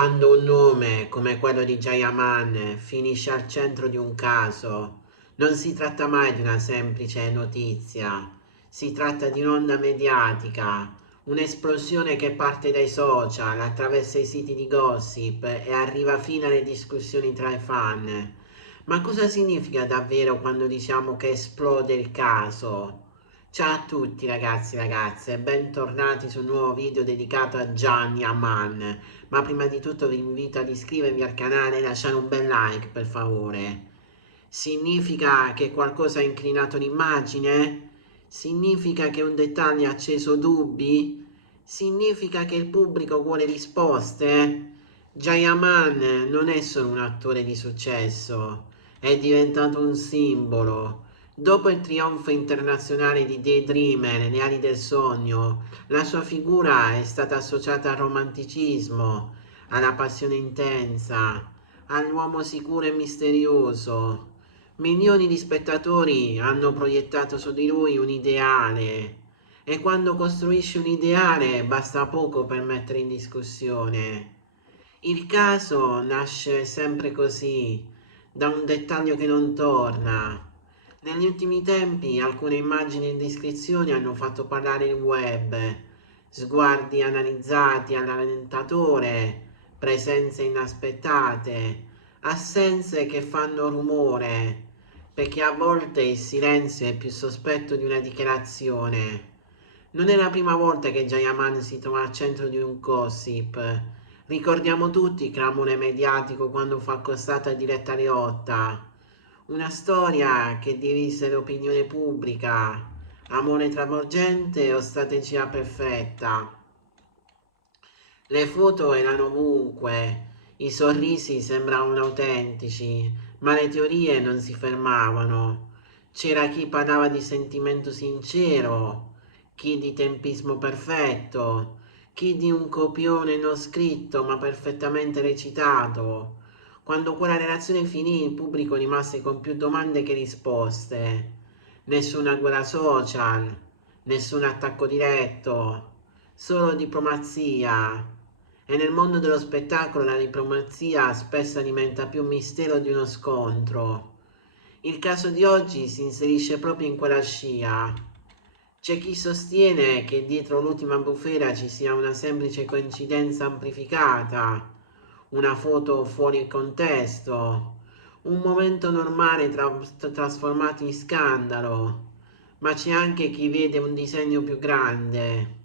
Quando un nome come quello di Jayaman finisce al centro di un caso, non si tratta mai di una semplice notizia, si tratta di un'onda mediatica, un'esplosione che parte dai social, attraversa i siti di gossip e arriva fino alle discussioni tra i fan. Ma cosa significa davvero quando diciamo che esplode il caso? Ciao a tutti ragazzi e ragazze, bentornati su un nuovo video dedicato a Gianni Aman. Ma prima di tutto vi invito ad iscrivervi al canale e lasciare un bel like per favore. Significa che qualcosa ha inclinato l'immagine? Significa che un dettaglio ha acceso dubbi? Significa che il pubblico vuole risposte? Jayaman non è solo un attore di successo, è diventato un simbolo. Dopo il trionfo internazionale di Daydreamer, Le ali del sogno, la sua figura è stata associata al romanticismo, alla passione intensa, all'uomo sicuro e misterioso. Milioni di spettatori hanno proiettato su di lui un ideale e quando costruisci un ideale basta poco per mettere in discussione. Il caso nasce sempre così, da un dettaglio che non torna. Negli ultimi tempi alcune immagini e descrizioni hanno fatto parlare il web, sguardi analizzati al rallentatore, presenze inaspettate, assenze che fanno rumore, perché a volte il silenzio è più sospetto di una dichiarazione. Non è la prima volta che Jayaman si trova al centro di un gossip. Ricordiamo tutti il clamore mediatico quando fu accostata a Diletta Leotta. Una storia che divise l'opinione pubblica, amore travolgente o strategia perfetta. Le foto erano ovunque, i sorrisi sembravano autentici, ma le teorie non si fermavano. C'era chi parlava di sentimento sincero, chi di tempismo perfetto, chi di un copione non scritto ma perfettamente recitato. Quando quella relazione finì, il pubblico rimase con più domande che risposte. Nessuna guerra social, nessun attacco diretto, solo diplomazia. E nel mondo dello spettacolo la diplomazia spesso alimenta più mistero di uno scontro. Il caso di oggi si inserisce proprio in quella scia. C'è chi sostiene che dietro l'ultima bufera ci sia una semplice coincidenza amplificata, una foto fuori contesto, un momento normale trasformato in scandalo, ma c'è anche chi vede un disegno più grande,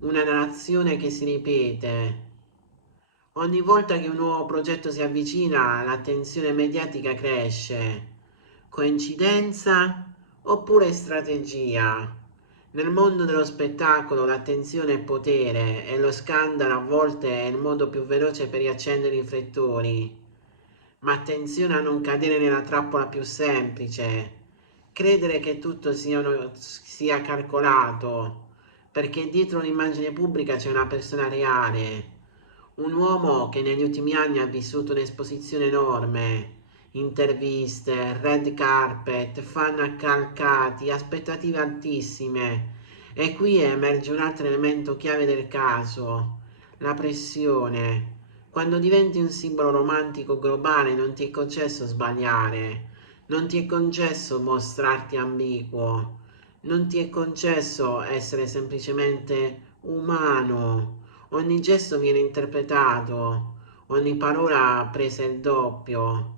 una narrazione che si ripete. Ogni volta che un nuovo progetto si avvicina, l'attenzione mediatica cresce. Coincidenza oppure strategia? Nel mondo dello spettacolo l'attenzione è potere e lo scandalo a volte è il modo più veloce per riaccendere i riflettori. Ma attenzione a non cadere nella trappola più semplice, credere che tutto sia calcolato, perché dietro l'immagine pubblica c'è una persona reale, un uomo che negli ultimi anni ha vissuto un'esposizione enorme, interviste, red carpet, fan accalcati, aspettative altissime. E qui emerge un altro elemento chiave del caso, la pressione. Quando diventi un simbolo romantico globale non ti è concesso sbagliare, non ti è concesso mostrarti ambiguo, non ti è concesso essere semplicemente umano. Ogni gesto viene interpretato, ogni parola presa il doppio.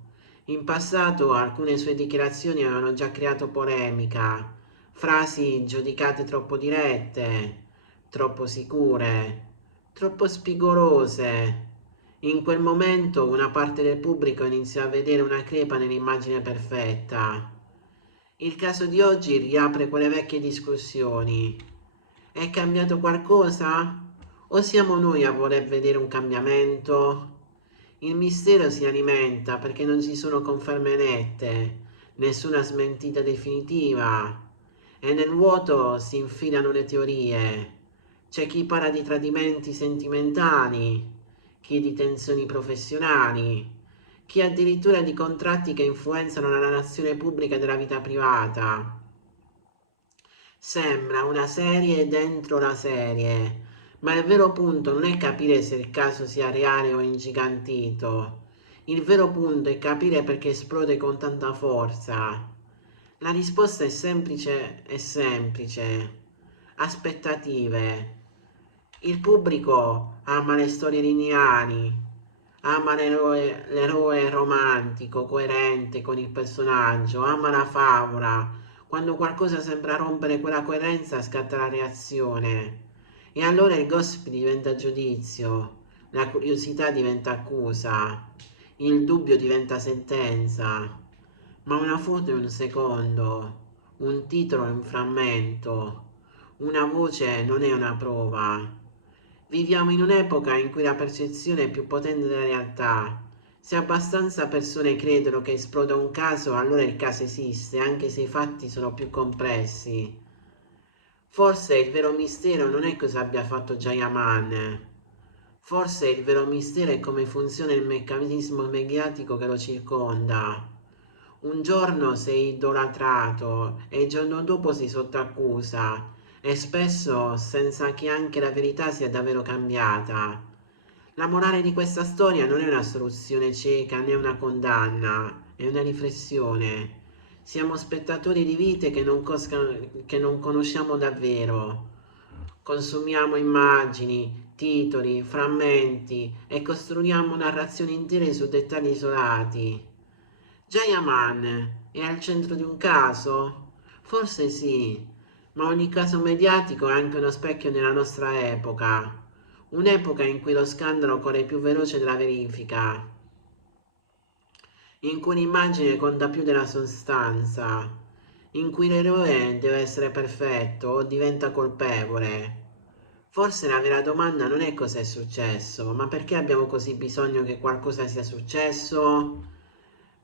In passato alcune sue dichiarazioni avevano già creato polemica, frasi giudicate troppo dirette, troppo sicure, troppo spigolose. In quel momento una parte del pubblico iniziò a vedere una crepa nell'immagine perfetta. Il caso di oggi riapre quelle vecchie discussioni. È cambiato qualcosa? O siamo noi a voler vedere un cambiamento? Il mistero si alimenta perché non ci sono conferme nette, nessuna smentita definitiva, e nel vuoto si infilano le teorie. C'è chi parla di tradimenti sentimentali, chi di tensioni professionali, chi addirittura di contratti che influenzano la narrazione pubblica della vita privata. Sembra una serie dentro la serie, Ma il vero punto non è capire se il caso sia reale o ingigantito. Il vero punto è capire perché esplode con tanta forza. La risposta è semplice e semplice. Aspettative. Il pubblico ama le storie lineari, ama l'eroe romantico, coerente con il personaggio, ama la favola. Quando qualcosa sembra rompere quella coerenza scatta la reazione. E allora il gossip diventa giudizio, la curiosità diventa accusa, il dubbio diventa sentenza. Ma una foto è un secondo, un titolo è un frammento, una voce non è una prova. Viviamo in un'epoca in cui la percezione è più potente della realtà. Se abbastanza persone credono che esploda un caso, allora il caso esiste, anche se i fatti sono più complessi. Forse il vero mistero non è cosa abbia fatto Jayaman. Forse il vero mistero è come funziona il meccanismo mediatico che lo circonda. Un giorno sei idolatrato e il giorno dopo sei sotto accusa e spesso senza che anche la verità sia davvero cambiata. La morale di questa storia non è una soluzione cieca né una condanna, è una riflessione. Siamo spettatori di vite che non conosciamo davvero. Consumiamo immagini, titoli, frammenti e costruiamo narrazioni intere su dettagli isolati. Jayaman è al centro di un caso? Forse sì, ma ogni caso mediatico è anche uno specchio nella nostra epoca. Un'epoca in cui lo scandalo corre più veloce della verifica, in cui l'immagine conta più della sostanza, in cui l'eroe deve essere perfetto o diventa colpevole. Forse la vera domanda non è cosa è successo, ma perché abbiamo così bisogno che qualcosa sia successo?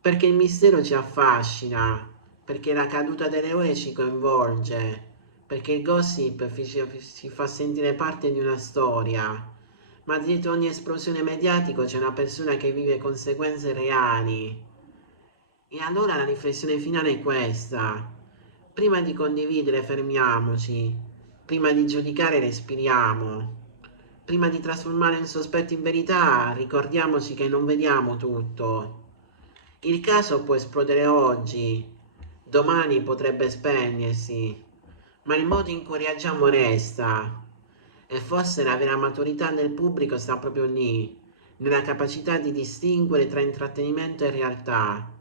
Perché il mistero ci affascina, perché la caduta dell'eroe ci coinvolge, perché il gossip ci fa sentire parte di una storia. Ma dietro ogni esplosione mediatica c'è una persona che vive conseguenze reali. E allora la riflessione finale è questa. Prima di condividere fermiamoci, prima di giudicare respiriamo, prima di trasformare un sospetto in verità ricordiamoci che non vediamo tutto. Il caso può esplodere oggi, domani potrebbe spegnersi, ma il modo in cui reagiamo resta. E forse la vera maturità del pubblico sta proprio lì, nella capacità di distinguere tra intrattenimento e realtà,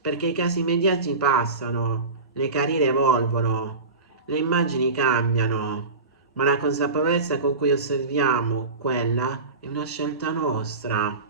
perché i casi immediati passano, le carriere evolvono, le immagini cambiano, ma la consapevolezza con cui osserviamo quella è una scelta nostra.